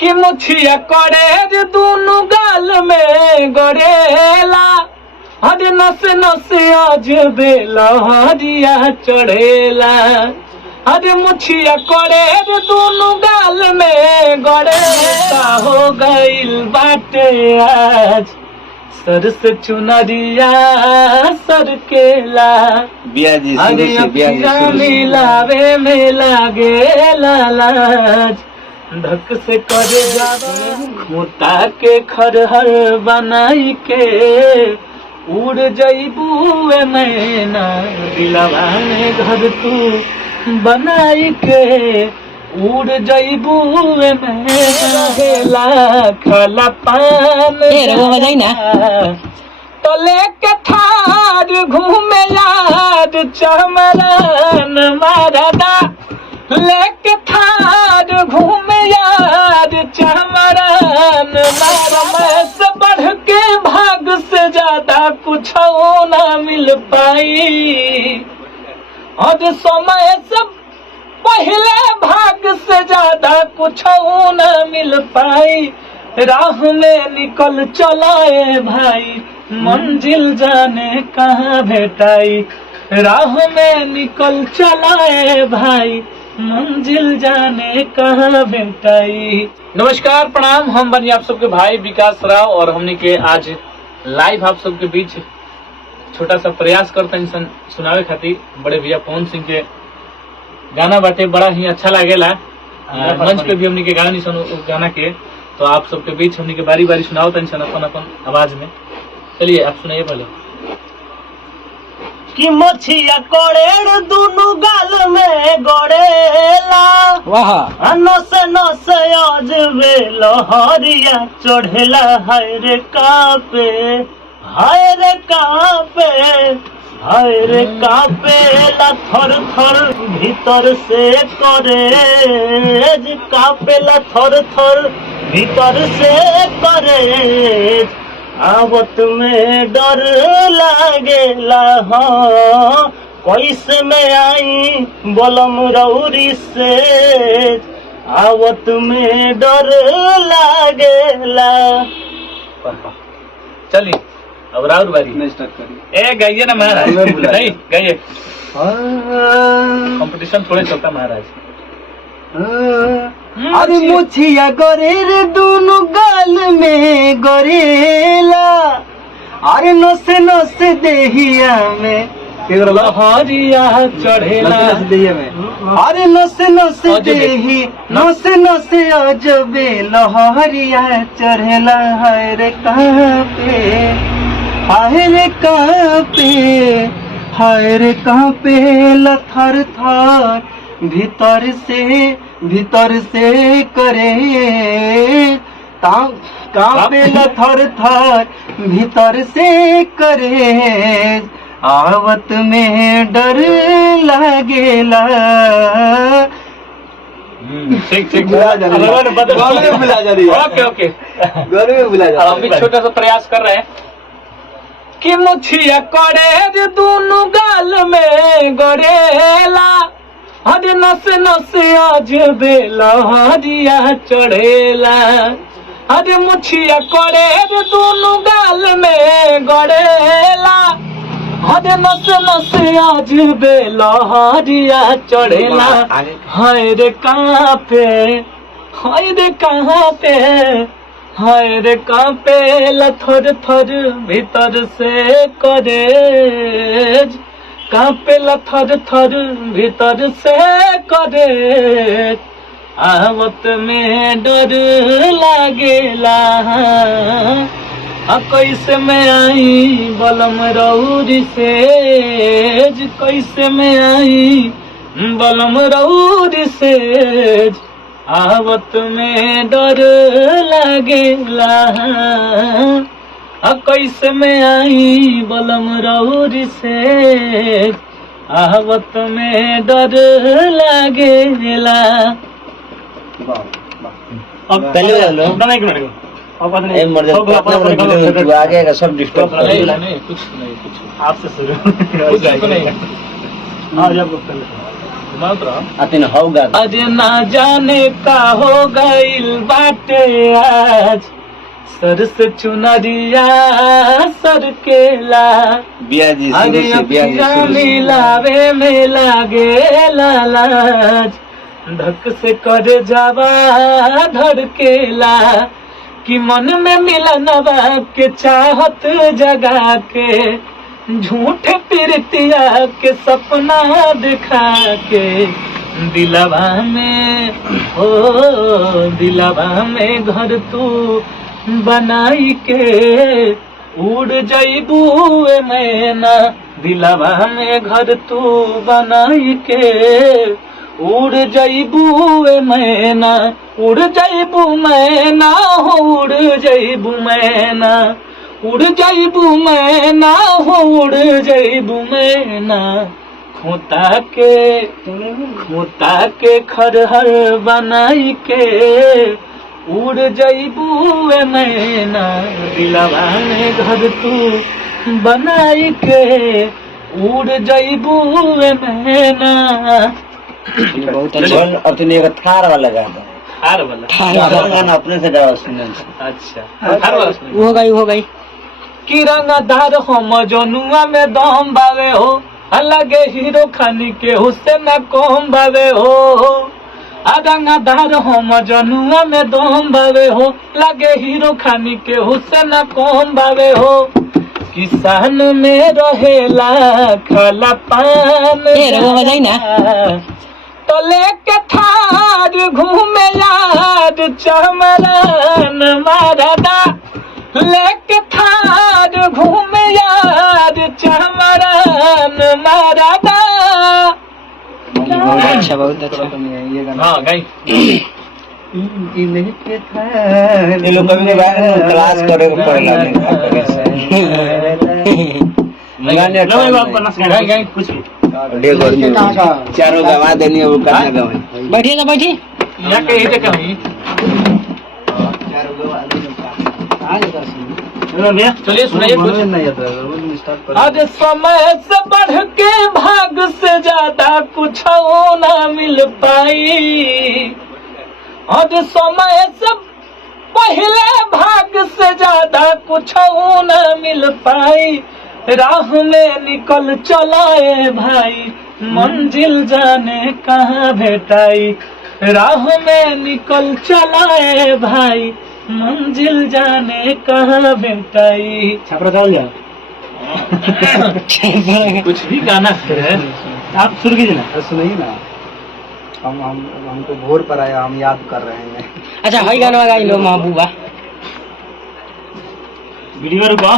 कि मुछिया करे दोनों गाल में गड़ेला, अरे नस नस आज बेलहरिया चढ़ेला। अरे मुछिया करे दोनों गाल में गड़ेला, हो गइल बाटे आज सर से चुनरिया सरकेला। अरे अखिया मिलावे में लागे लाज, धक से करे जावे खूंटा के खरहर बनाई के, उड़ जइबू मैना दिलवा में घर तू बनाई के, उड़ जइबू मैना खला पान तो लेके ठार घूमे यार चमरन मारदा, लेके ठार घूमे यार चमरन मारदा। से बढ़ के भाग से ज्यादा कुछ ना मिल पाई, और समय से पहले भाग से ज्यादा कुछ न मिल पाई। राह में निकल चलाए भाई मंजिल जाने कहाँ भेटाई, राह में निकल चलाए भाई मंजिल जाने कहाँ भेटाई। नमस्कार प्रणाम, हम बनी आप सबके भाई विकास राव, और हमने के आज लाइव आप सबके बीच छोटा सा प्रयास करते हैं सुनावे खातिर। बड़े भैया पवन सिंह के गाना बाटे, बड़ा ही अच्छा लागेला। मंच पे भी हमने के गाना नहीं सुनो गाना के, तो आप सबके बीच हमने के बारी बारी सुनाओ टेंशन अपन अपन आवाज में। चलिए आप सुनाइए पहले। कि मछिया कोड़ेड़ दोनों गाल में गड़ेला, वाह नस नस आज बेलहरिया चढ़ेला। हाय रे कापे, हाय रे कापे, हाय रे कापेला थर थर भीतर से करेज, कापेला थर थर भीतर से करेज। आवत में डर लागेला हाँ, कैसे में आई बलम रौरी से, आवत में डर लागेला। चलिए अब राउर बारी स्टार्ट करिए। ए गाइए ना महाराज, नहीं गाइए, कंपटीशन थोड़े चलता महाराज। अरे मुछिया गरेर दोनों गाल में गरेला, अरे नस नस देहिया में लहरिया चढ़ेला, अरे नस नस देही नस नस अजबे लहरिया चढ़ेला। हाय रे कापे, हाय रे कापे, हाय रे कापे लथर थर भीतर से करे, कांपे लथर थर भीतर से करे। आवत में डर लागेला। ठीक ठीक मिला जा रही है, ओके ओके, गले में मिला जा रही है। हम भी छोटा सा प्रयास कर रहे हैं कि मुछिया करे दोनों गाल में गड़ेला, अरे नस नस आज बेलहरिया चढ़ेला। अरे मुछिया करे दोनों गाल में गड़ेला, अरे नस नस आज बेलहरिया चढ़ेला। हाय रे कापे, हाय रे कापे, हाय रे कापे लथर थर भीतर से करेज, कापे लथर थर भीतर से करे। आवत में डर लागेला, कैसे में आई बलम रौरी से, कैसे में आई बलम रौरी से। आवत में डर लागेला, कैसे में आई बलम रौरी से। आवत में डर लागेला। अब पहले आगे का सब डिस्टर्ब नहीं, कुछ नहीं, कुछ आपसे शुरू अतिन होगा अरे ना जाने का हो गइल बाटे आज सर से चुनरिया सर केला बियाजी शुरू अरे से बियाजी अखियाँ शुरू से मिलावे में लागे लालाज धक से करे जावा धड़केला कि मन में मिलनवा के चाहत जगा के झूठ प्रीतिया के सपना दिखा के दिलवा में घर तू बनाई के उड़ जइबू मैना दिलवा में घर तू बनाई के उड़ जइबू मैना उड़ जइबू मैना हो उड़ जइबू मैना उड़ जइबू मैना हो उड़ जइबू मैना खोता के खरहर बनाई के उड़ जइबू मैना दिलवा में घर तू बनाई के उड़ जइबू मैना। और तूने एक थार वाला गाना गाना अपने से गाओ सुनने अच्छा थार वाला हो गई कि रंगदार हम जनुआ में दम बावे हो अलगे हीरो खानी के हुस्से न कम बावे हो रंगदार हम जनुआ में दम बावे हो लगे हीरो खानी के हुस्से न कम बावे हो किसान में रहेला खाला पान तो लेके थार घूमे याद चमरन मारदा लेके थार घूमे याद चमरन मारदा। बहुत अच्छा हाँ गाई ये लोग कभी क्लास करे को पड़ेगा गाई कुछ चारों गवा देनी है वो करना गवा बैठिए ना बैठिए यहाँ के ही देखा हुई चलिए सुनाइए कुछ। आज समय से बढ़ के भाग से ज्यादा कुछ ना मिल पाई आज समय से पहले भाग से ज्यादा कुछ ना मिल पाई राह में निकल चलाए भाई मंजिल जाने कहाँ भेटाई राह में निकल चलाए भाई मंजिल जाने कहाँ भेटाई। छपरा चल जाओ कुछ भी गाना है आप सुन कीजिए ना सुनिए ना हमको भोर पर आया हम याद कर रहे हैं। अच्छा हई गाना गाई लो महबूबा वीडियो रुको